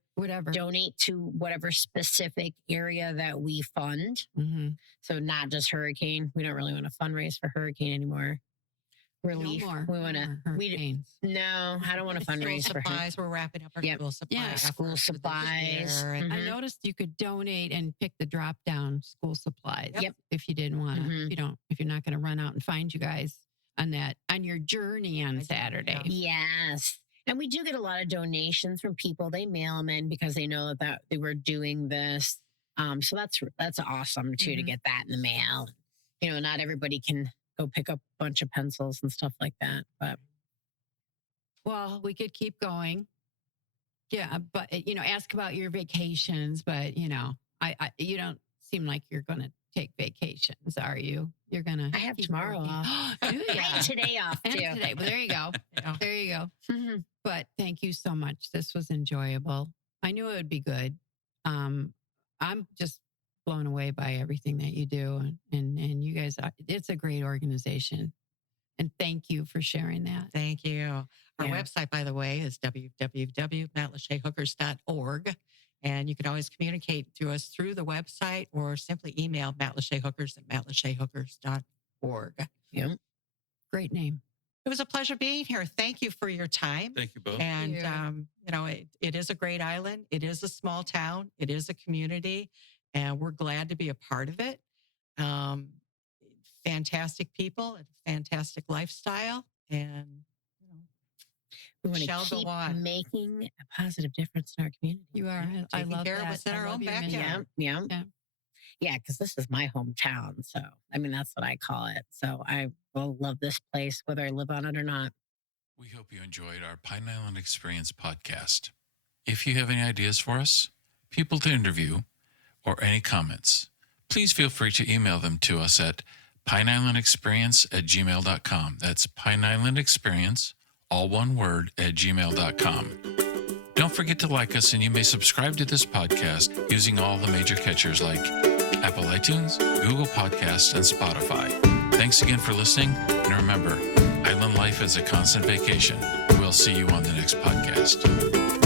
donate to whatever specific area that we fund. Mm-hmm. So not just hurricane. We don't really want to fundraise for hurricane anymore. Relief. No more. We want to, hurricanes. no, I don't want to School fundraise for hurricane. supplies. We're wrapping up our Yep. school supplies. Yeah, school efforts for this supplies. year, and I noticed you could donate and pick the drop down school supplies. Yep. If you didn't want to, Mhm. if you're not going to run out and find you guys on your journey on I do, Saturday. yeah. Yes. And we do get a lot of donations from people. They mail them in because they know that they were doing this. So that's awesome too, to Mhm. get that in the mail. Not everybody can go pick up a bunch of pencils and stuff like that. But Well, we could keep going. Yeah, but ask about your vacations. But I you don't seem like you're going to take vacations, are you? You're going to. I have tomorrow off. Do you? I had today off And too. today. Well, there you go. Yeah. There you go. Mhm. But thank you so much. This was enjoyable. I knew it would be good. I'm just blown away by everything that you do, and you guys. It's a great organization, and thank you for sharing that. Thank you. Our Yeah. website, by the way, is www.matlachahookers.org. And you can always communicate to us through the website or simply email matlachahookers@matlachahookers.org. Great name. It was a pleasure being here. Thank you for your time. Thank you both. And, you. it is a great island. It is a small town. It is a community. And we're glad to be a part of it. Fantastic people, and fantastic lifestyle. And, We want shall to go keep on. making a positive difference in our community. You are. Yeah, I taking love care of that. us in I our love own your backyard. mission. Yeah, because this is my hometown. So, that's what I call it. So I will love this place, whether I live on it or not. We hope you enjoyed our Pine Island Experience podcast. If you have any ideas for us, people to interview, or any comments, please feel free to email them to us at pineislandexperience@gmail.com. That's pineislandexperience, all one word, @gmail.com. Don't forget to like us, and you may subscribe to this podcast using all the major catchers like Apple iTunes, Google Podcasts, and Spotify. Thanks again for listening, and remember, island life is a constant vacation. We'll see you on the next podcast.